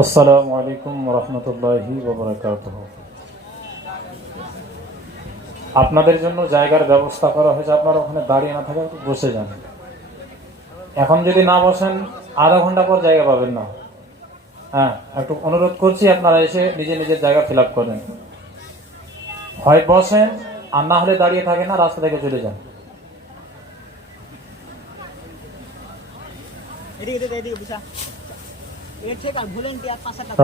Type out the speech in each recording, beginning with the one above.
আসসালামু আলাইকুম রহমতুল্লাহি ওয়া বারাকাতুহু। আপনাদের জন্য জায়গার ব্যবস্থা করা হয়েছে, আপনারা ওখানে দাঁড়িয়ে না থাকা বসে যান। এখন যদি না বসেন আধা ঘন্টা পর জায়গা পাবেন না। হ্যাঁ, একটু অনুরোধ করছি আপনারা এসে নিজে নিজের জায়গা ফিল আপ করেন। হয় বসেন, আর না হলে দাঁড়িয়ে থাকেন না, রাস্তা থেকে চলে যান।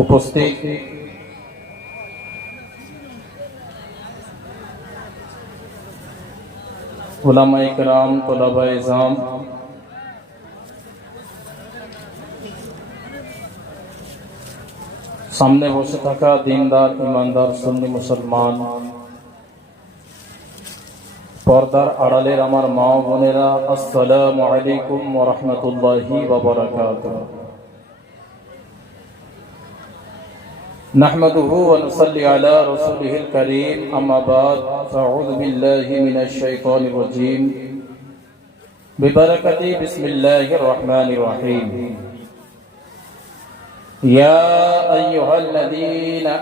উপস্থিত উলামায়ে কেরাম, তোলাবায়ে ইলম, সামনে বসে থাকা দিনদার ইমানদার সুন্নি মুসলমান, পর্দার আড়ালের আমার মা বোনেরা, আসসালামু আলাইকুম ওয়া রাহমাতুল্লাহি ওয়া বারাকাতুহু। নাহমাদুহু ওয়া নুসাল্লি আলা রাসূলিহিল কারীম, আম্মা বাদ, ফাআউযু বিল্লাহি মিনাশ শাইতানির রাজীম, বিবারাকাতি বিসমিল্লাহির রাহমানির রাহিম। ইয়া আইয়ুহাল্লাযীনা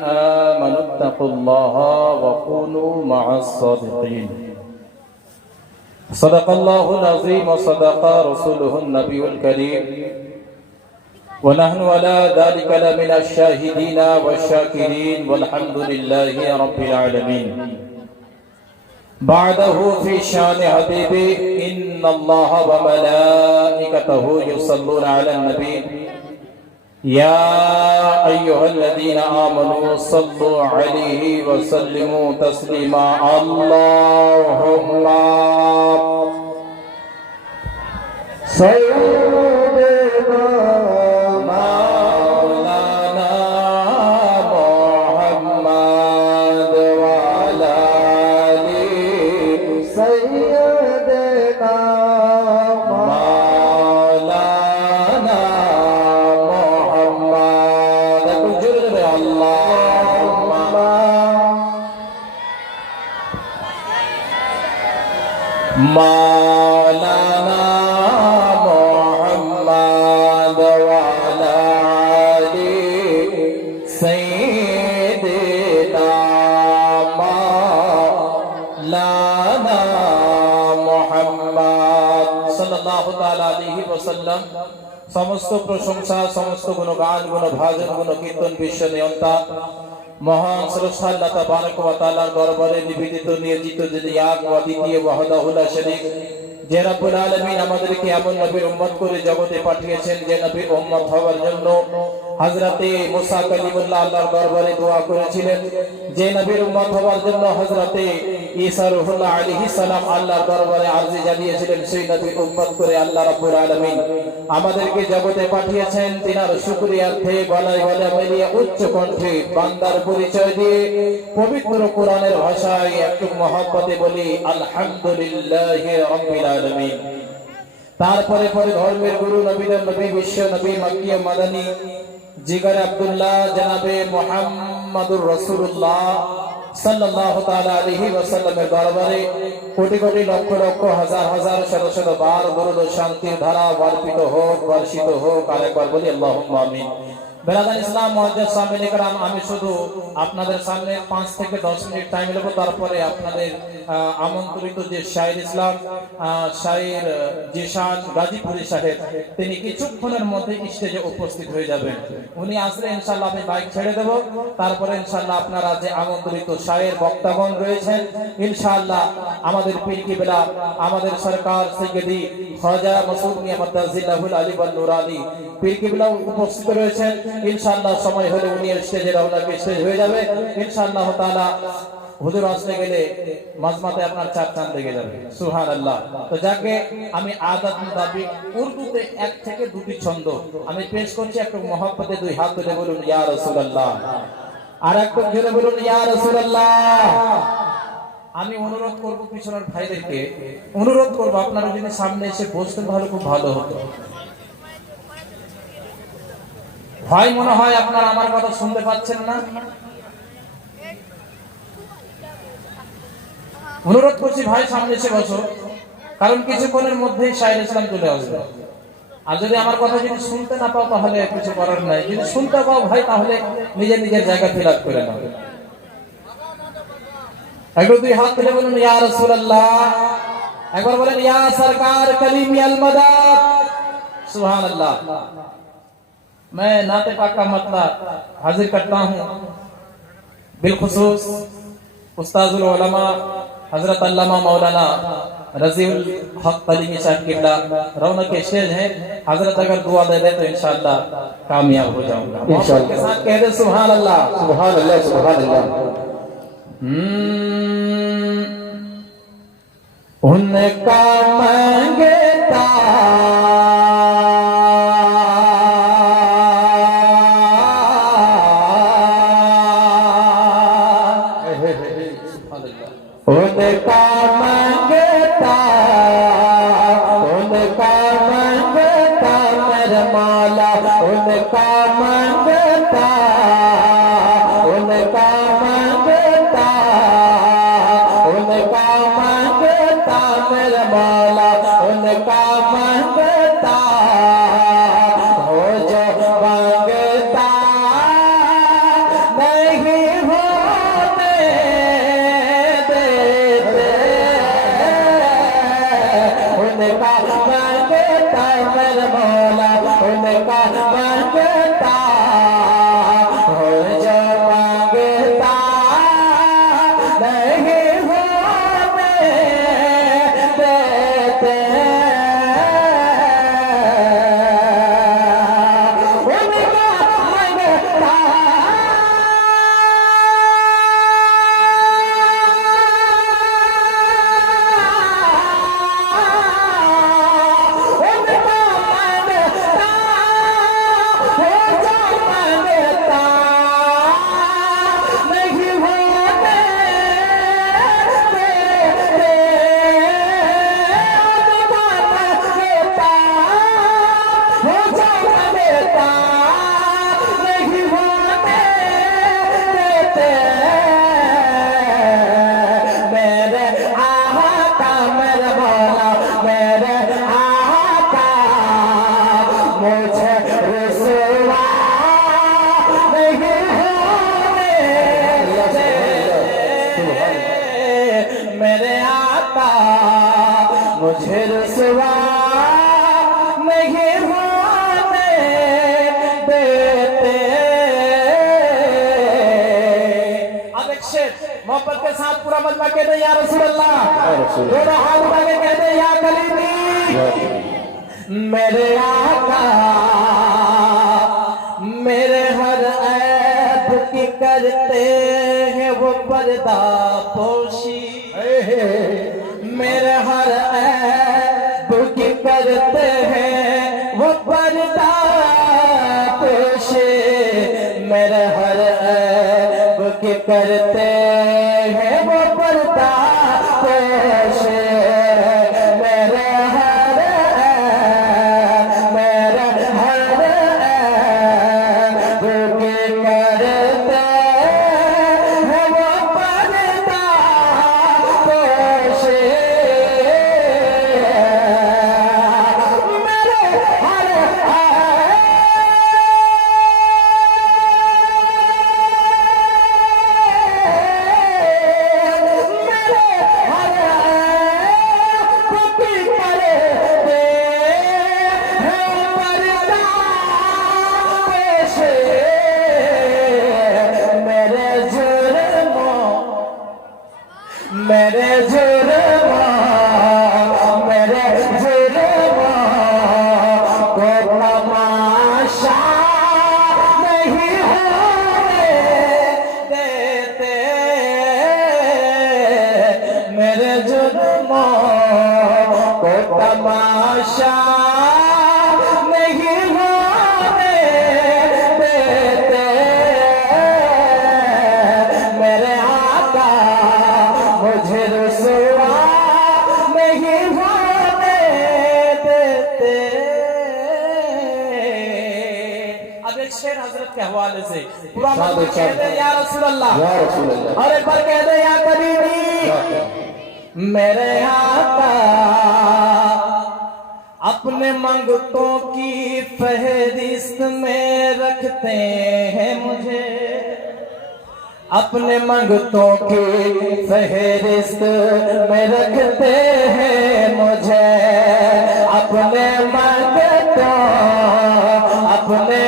আমানুত্তাকুল্লাহা ওয়া কুনু মা'আস সাদিকিন। সাদাকাল্লাহুল আযীম ওয়া সাদাকা রাসূলুহুন নাবিয়ুল কারীম, ওয়া নাহনু আলা যালিকা লামিনাশ শাহিদিনা ওয়াশ শাকিরিন, ওয়ালহামদুলিল্লাহি রাব্বিল আলামিন। বা'দাহু ফি শানি হাবিবি ইন্নাল্লাহা ওয়া মালাইকাতাহু ইউসাল্লুনা আলান নবী ইয়া আইয়ুহাল্লাযীনা আমানু সাল্লু আলাইহি ওয়া সাল্লিমু তাসলিমা। আল্লাহুম্মা সাইয়্যিদিনা মাওলানা মুহাম্মাদ ওয়া আলা আলি সাইয়্যিদিনা মাওলানা মুহাম্মাদ। একটু জোরে জোরে আল্লাহুম্মা মাওলানা মুহাম্মাদ ওয়া আলা আলি সাইয়্যিদিনা মাওলানা মুহাম্মাদ সাল্লাল্লাহু তাআলা আলাইহি ওয়াসাল্লাম। সমস্ত প্রশংসা, সমস্ত গুণগান, গুণভাজন, গুণকীর্তন বিশ্ব নিয়ন্তা মহান স্রষ্টা আল্লাহ তাবারক ওয়া তাআলার দরবারে নিবেদিত, নিয়োজিত, যিনি এক ও অদ্বিতীয়, ওয়াহদাহু লা শারীক, যে রব্বুল আলামিন আমাদেরকে এমন নবীর উম্মত করে জগতে পাঠিয়েছেন, যে নবীর উম্মত হওয়ার জন্য হযরতে মুসা কালিমুল্লাহ আল্লাহর দরবারে দোয়া করেছিলেন, যে নবীর উম্মত হওয়ার জন্য হযরতে ঈসা রূহুল্লাহ আলাইহিস সালাম আল্লাহর দরবারে আরজি জানিয়েছিলেন, সেই নবীর উম্মত করে আল্লাহ রাব্বুল আলামিন আমাদেরকে জগতে পাঠিয়েছেন। তিনার শুকরিয়ার্থে গলায় গলা মিলিয়ে উচ্চ কণ্ঠে বান্দার পরিচয় দিয়ে পবিত্র কোরআনের ভাষায় একটু মহব্বতে বলি আলহামদুলিল্লাহি রাব্বিল আলামিন। তারপরে পরে ধর্মের গুরু, নবীদের নবী, বিশ্ব নবী, মক্কি ও মাদানী, জিগারে আব্দুল্লাহ জনাবে মুহাম্মাদুর রাসূলুল্লাহ সাল্লাল্লাহু তাআলা আলাইহি ওয়াসাল্লামের দরবারে কোটি কোটি লক্ষ লক্ষ হাজার হাজার শত শত বার দরুদ ও শান্তির ধারা বর্ষিত হোক, বর্ষিত হোক। আরেকবার বলি আল্লাহুম্মা আমিন। বেরাদান ইসলাম, মুআজ্জাজ সামিন ইকরাম, আমি শুধু আপনাদের সামনে 5 থেকে 10 মিনিট টাইম নেব, তারপরে আপনাদের আমন্ত্রিত যে শায়ের ইসলাম, শায়ের জিশান গাজীপুরি সাহেব, তিনি কিছুক্ষণের মধ্যে স্টেজে উপস্থিত হয়ে যাবেন। উনি আসলে ইনশাআল্লাহ আমি বাইক ছেড়ে দেব, তারপরে ইনশাআল্লাহ আপনারা যে আমন্ত্রিত শায়ের বক্তাগণ রয়েছেন, ইনশাআল্লাহ আমাদের পীর কিবলা, আমাদের সরকার সৈয়দি খাজা মাসুদ মিয়া মাদ্দাজিল্লাহুল আলী ওয়ান নুরানি পীর কিবলা উপস্থিত রয়েছেন। ইনশাআল্লাহ সময় হলে উনি স্টেজে রওনাকে স্টেজ হয়ে যাবে ইনশাআল্লাহ তাআলা। হুজুর আসলে গেলে মাজমাতে আপনার চার চাঁদ লেগে যাবে, সুবহানাল্লাহ। তো যাকে আমি আদাত মুতাবিক উর্দুতে 1 থেকে 2টি ছন্দ আমি পেশ করছি, একটু মহব্বতে 2 হাত তুলে বলুন ইয়া রাসূলুল্লাহ, আর একটু জোরে বলুন ইয়া রাসূলুল্লাহ। আমি অনুরোধ করব পিছনের ভাইদেরকে, অনুরোধ করব আপনারা যদি সামনে এসে বসতেন তাহলে খুব ভালো হতো। ভাই মনে হয় আপনারা আমার কথা শুনতে পাচ্ছেন না। অনুরোধ করছি ভাই সামনে এসে বসো, কারণ কিছুক্ষণের মধ্যেই শায়ের ইসলাম চলে আসবে। আর যদি আমার কথা যদি শুনতে না পাও তাহলে কিছু করার নাই, যদি শুনতে পাও ভাই তাহলে নিজের নিজের জায়গা ফিল আপ করে নাও। একটু 2 হাত তুলে বলুন ইয়া রাসূলুল্লাহ, একবার বলেন ইয়া সরকার কলিম আল মদদ, সুবহানাল্লাহ। मैं नाते पाक का मतलब हाजिर करता हूँ बिलखुसूस उस्ताजुल उलमा हजरत अल्लामा मौलाना रजीउल हक तलीमी साहब किबला रौनक स्टेज है। हजरत अगर दुआ दे दे तो इंशाअल्लाह कामयाब हो जाऊंगा। मोहब्बत के साथ कह दे सुभान अल्लाह, सुभान अल्लाह, सुभान अल्लाह। उनका मंगता उनका मंगता, उनका मंगता मेरे मौला, उनका मंगता, उनका मंगता, उनका मंगता मेरे मौला, उनका मंगता हो जो मांगता नहीं होने देते, उनका मंगता मेरे मौला, उनका मंगता हो जो मांगता नहीं होने देते, उनका मंगता मेरे आका मुझे रुसवा नहीं होने देते। अब एक शेर मोहब्बत के साथ पूरा मजमा कह दे या रसूल अल्लाह, दोनों हाथ उठा के कह दे या कलीमी। मेरे आका मेरे हर ऐब की करते हैं वो पर्दा पोशी, मेरे हर ऐब की करते हैं वो पर्दा पोशी, मेरे हर ऐब की करते हैं वो पर्दा पोशी, मेरे हर ऐब, मेरे हर ऐब की करते हैं वो पर्दा पोशी, मेरे हर मेरे जुर्मों, मेरे जुर्मों को तमाशा नहीं होने देते, मेरे जुर्मों को तमाशा नहीं होने देते, मेरे आका मुझे रुसवा नहीं होने देते। अब एक शेर हजरत के हवाले से पूरा मजमा कह दे या रसूल अल्लाह, या रसूल अल्लाह। और एक बार कह दे या करीमी। मेरे आका अपने मंगतों की फहरिस्त में रखते हैं मुझे, अपने मंगतों की फहरिस्त में रखते हैं मुझे, अपने मंगतों, अपने